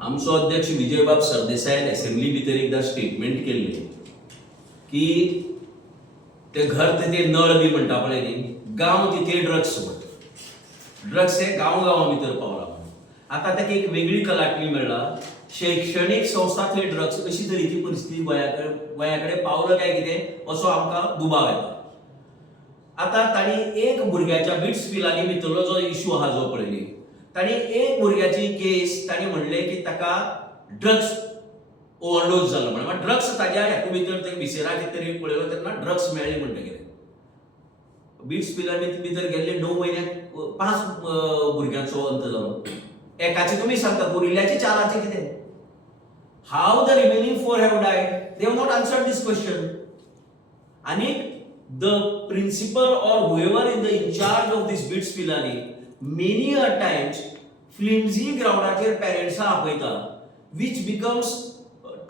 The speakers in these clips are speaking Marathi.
आमचो अध्यक्ष विजयबाब सरदेसायान असेंब्ली भितर एकदा स्टेटमेंट केल्ली की ते घर ते नळ बी म्हणटा पळय न्ही, गांव तिथे ड्रग्स ड्रग्स हे गांव भितर पावला. आता ताका एक वेगळी कलाटणी मेळ्ळा. शैक्षणिक संस्था थंय ड्रग्स अशी तरेची परिस्थिती गोंयाकडे पावलं काय कितें असो आमकां दुबाव येता. आता ताणी एक भुरग्याच्या बिट्स पिलांनी भितरलो जो इश्यू आहा जो पळय न्ही, ताणी एक भुरग्याची केस ताणी म्हणले की ताका ड्रग्स ओव्हरडोस जालो म्हणून ड्रग्स ताज्या हेतू भितर ते विसेरा कितें तरी पळयलो तेन्ना ड्रग्स मेळ्ळी म्हणटकीर बिट्स पिलांनी भितर गेल्ले 9 म्हयन्याक 5 भुरग्यांचो अंत जालो. एकाची तुमी सांगता उरिल्ल्याची 4 कितें? How the remaining 4 have died? They have not answered this question. आणि the principal or whoever in the in charge of this bits pilani many a times flimsy groundacher parents आपयता which becomes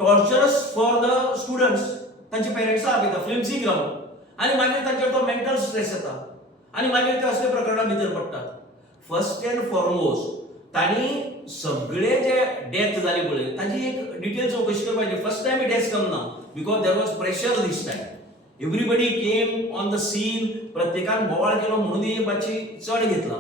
torturous for the students. तांचे पेरेंट्स आपयता फ्लिम्सी ग्राउंड आणि मागीर तांचेर तो मेंटल स्ट्रेस येता आणि मागीर ते असले प्रकरणा भितर पडटात. फर्स्ट एंड फॉरमोस्ट तांणी सगळे जे डेथ जाली पळय ताची एक डिटेल चौकशी करपाची. First time it has come ना because there was pressure this time. Everybody came on the scene. प्रत्येकान बोवाळ केलो म्हणून ही मातशी चड घेतला.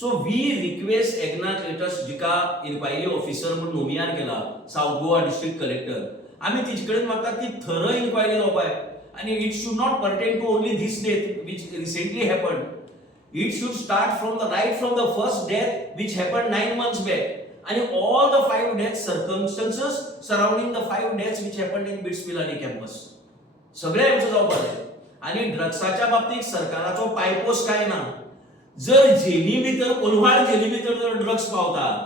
सो वी रिक्वेस्ट एकनाथ लेटस जिका इन्क्वायरी ऑफिसर म्हणून नोमियान केला साउथ गोवा डिस्ट्रिक्ट कलेक्टर, आम्ही तिचे कडेन मागता ती थरो इन्क्वायरी जावपाय आणि it should not pertain to only this death which recently happened. It should start from the right from the first death which happened 9 months back आणि all the 5 death circumstances surrounding the 5 deaths which happened in BITS Pilani campus सगळे आमचं जावपाक जाय. आणि ड्रग्साच्या बाबतीत सरकाराचो पायपोस काय ना. जर जेली भितर कोलवाड जेली भितर जर ड्रग्स पावतात,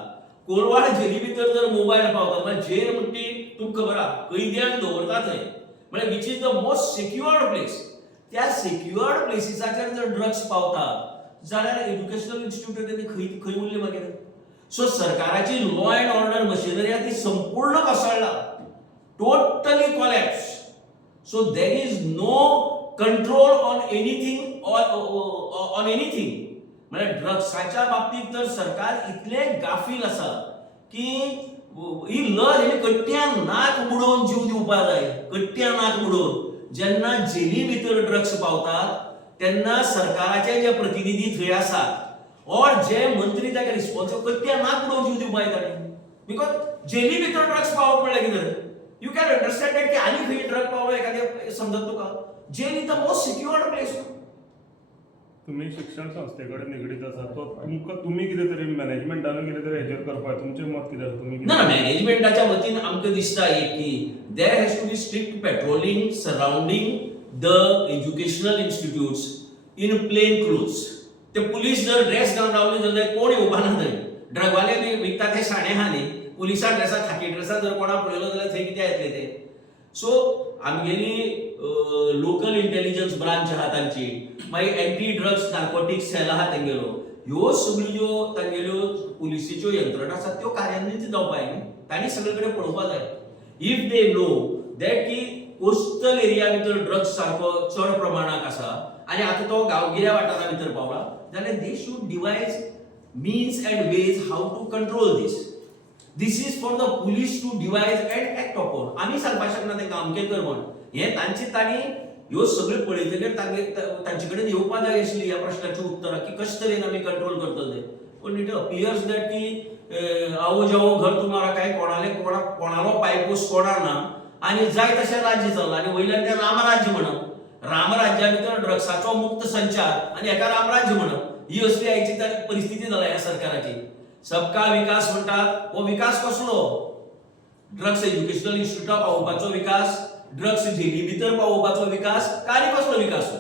कोलवाड जेली भितर जर मोबाईल पावतात म्हणजे जेल म्हणटी तुमकां खबर आहा कैद्यांक दवरता थंय म्हणजे which is the most secured place. त्या सिक्युअर्ड प्लेसीसाचेर जर ड्रग्स पावतात जाल्यार एज्युकेशनल इन्स्टिट्यूट खंय उरले मागीर. सो सरकाराची लॉ अँड ऑर्डर मशिनरी ती संपूर्ण कोसळ्ळा, totally collapse. So there is no control on anything on anything. म्हणजे ड्रग्साच्या बाबतीत तर सरकार इतले गाफील आसा की ही लज हे कट्ट्यान नाक बुडोवन जीव दिवपाक जाय. कट्ट्या नाक बुडोवन जेन्ना जेली भितर ड्रग्स पावतात तेन्ना सरकाराचे जे प्रतिनिधी थंय आसात और जे मंत्री ताका रिस्पॉन्सिबल कट्ट्या नाक बुडोवन जीव दिवपाक जाय बिकॉज जेली भितर ड्रग्स पावप म्हणल्यार कितें यू कॅन अंडरस्टँड दॅट की आनी खंय ड्रग पावलो एखाद्या समजत तुका. Jail is the most secured place. तुम्ही शिक्षण संस्थेकडे निगडीत आसा तो तुम्ही कितें तरी मॅनेजमेंटान कितें तरी हेजेर करपाक तुमचें मत कितें आसा? तुम्ही ना मॅनेजमेंटाच्या वतीन आमकां दिसता एक की देर has to be strict patrolling surrounding the educational institutes in plain clothes. ते पुलीस जर ड्रेस घालून रावले जाल्यार कोण येवपा ना थंय. ड्रगवाले बी विकता ते शाणे आहा न्ही, पुलिसा ड्रेसा खाकी ड्रेसा जर कोणा पळयलो जाल्यार थंय कितें येतले ते. सो आमगेली लोकल इंटेलिजन्स ब्रांच आहा तांची, मागीर एंटी ड्रग्स नार्कोटिक्स सेल आहा तेंगेलो, ह्यो सगळ्यो तांगेल्यो पुलिसेच्यो यंत्रणा आसात त्यो कार्यान्वीत जावपाक न्ही तांणी सगळे कडेन पळोवपाक जाय. इफ दे नो दॅट की कोस्टल एरिया भितर ड्रग्स सारको चड प्रमाणात आसा आणि आता तो गांवगिऱ्या वाठारा भितर पावला जाल्यार they should devise means and ways how to control this. This is for the police to devise and act upon. आम्ही सांगपाक शकना तेंका अमकें कर म्हण. हे तांणी ह्यो सगळे पळयतकीर तांचे कडेन येवपाक जाय आशिल्ली ह्या प्रश्नाची उत्तरां की कशे तरेन आमी कंट्रोल करतले. पण इट अपियर्स दॅट की आओ जाओ घर तुम्हारा काय कोणालो पायपोस कोणाक ना आणि जाय तशें राज्य चल्ला आणि वयल्यान ते रामराज्य म्हणप. रामराज्या भितर ड्रग्साचो मुक्त संचार आणि हेका रामराज्य म्हणप ही असली आयची परिस्थिती जाला ह्या सरकाराची. सबका विकास म्हणतात, हो विकास कसलो? ड्रग्स एज्युकेशनल इन्स्टिट्यूटा पावोवपाचो विकास, ड्रग्स जेली भितर पावोवपाचो विकास, काय कसलो विकास?